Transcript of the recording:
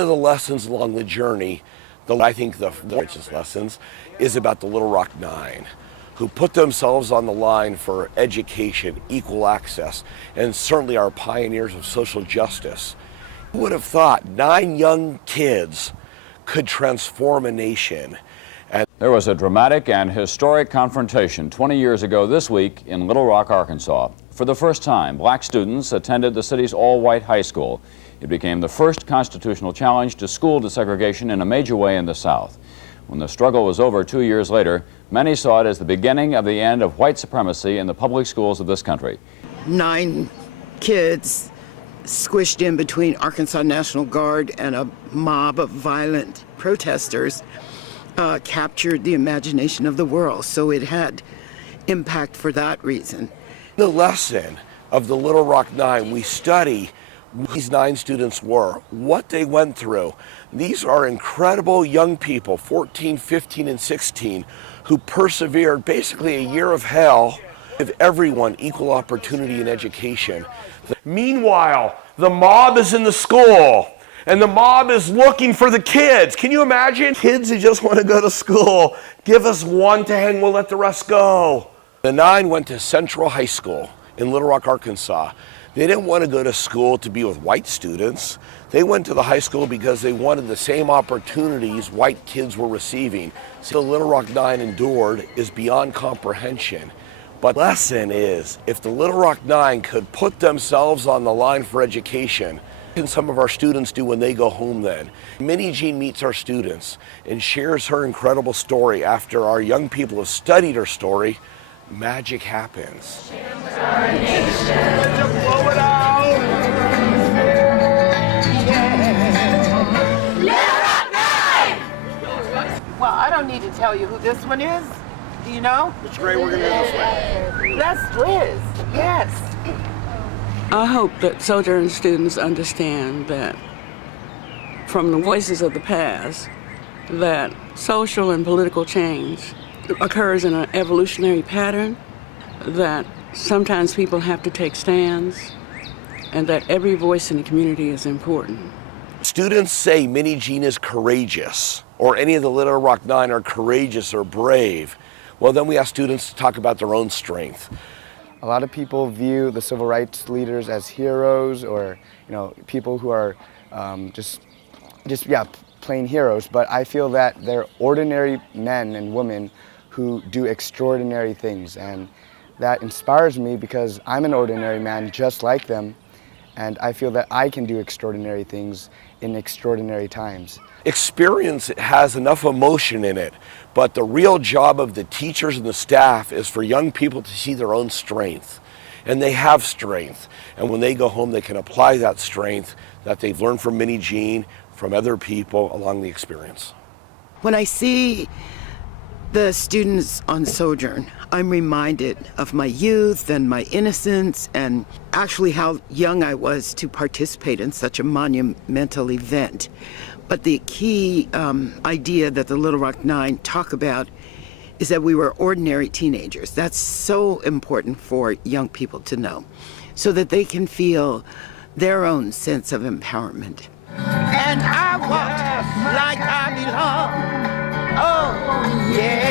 One of the lessons along the journey, I think the richest lessons, is about the Little Rock Nine, who put themselves on the line for education, equal access, and certainly are pioneers of social justice. Who would have thought 9 young kids could transform a nation? There was a dramatic and historic confrontation 20 years ago this week in Little Rock, Arkansas. For the first time, black students attended the city's all-white high school. It became the first constitutional challenge to school desegregation in a major way in the South. When the struggle was over 2 years later, many saw it as the beginning of the end of white supremacy in the public schools of this country. 9 kids squished in between Arkansas National Guard and a mob of violent protesters captured the imagination of the world, so it had impact for that reason. The lesson of the Little Rock Nine, we study who these 9 students were, what they went through. These are incredible young people, 14, 15, and 16, who persevered basically a year of hell, give everyone equal opportunity in education. Meanwhile, the mob is in the school, and the mob is looking for the kids. Can you imagine? Kids who just want to go to school, give us one to hang, we'll let the rest go. The 9 went to Central High School in Little Rock, Arkansas. They didn't want to go to school to be with white students. They went to the high school because they wanted the same opportunities white kids were receiving. So the Little Rock Nine endured is beyond comprehension. But the lesson is, if the Little Rock Nine could put themselves on the line for education, what can some of our students do when they go home then? Minnie Jean meets our students and shares her incredible story. After our young people have studied her story, magic happens. Well, I don't need to tell you who this one is. Do you know? It's great, we're going to do this way. That's Liz, yes. I hope that Sojourn students understand that from the voices of the past, that social and political change occurs in an evolutionary pattern, that sometimes people have to take stands, and that every voice in the community is important. Students say Minnie Jean is courageous, or any of the Little Rock Nine are courageous or brave. Well, then we ask students to talk about their own strength. A lot of people view the civil rights leaders as heroes, or people who are just plain heroes. But I feel that they're ordinary men and women who do extraordinary things, and that inspires me because I'm an ordinary man just like them, and I feel that I can do extraordinary things in extraordinary times. Experience has enough emotion in it, but the real job of the teachers and the staff is for young people to see their own strength. And they have strength. And when they go home, they can apply that strength that they've learned from Minnie Jean, from other people along the experience. When I see the students on Sojourn, I'm reminded of my youth and my innocence and actually how young I was to participate in such a monumental event. But the key idea that the Little Rock Nine talk about is that we were ordinary teenagers. That's so important for young people to know, so that they can feel their own sense of empowerment. And I walk like I belong. Oh, yeah.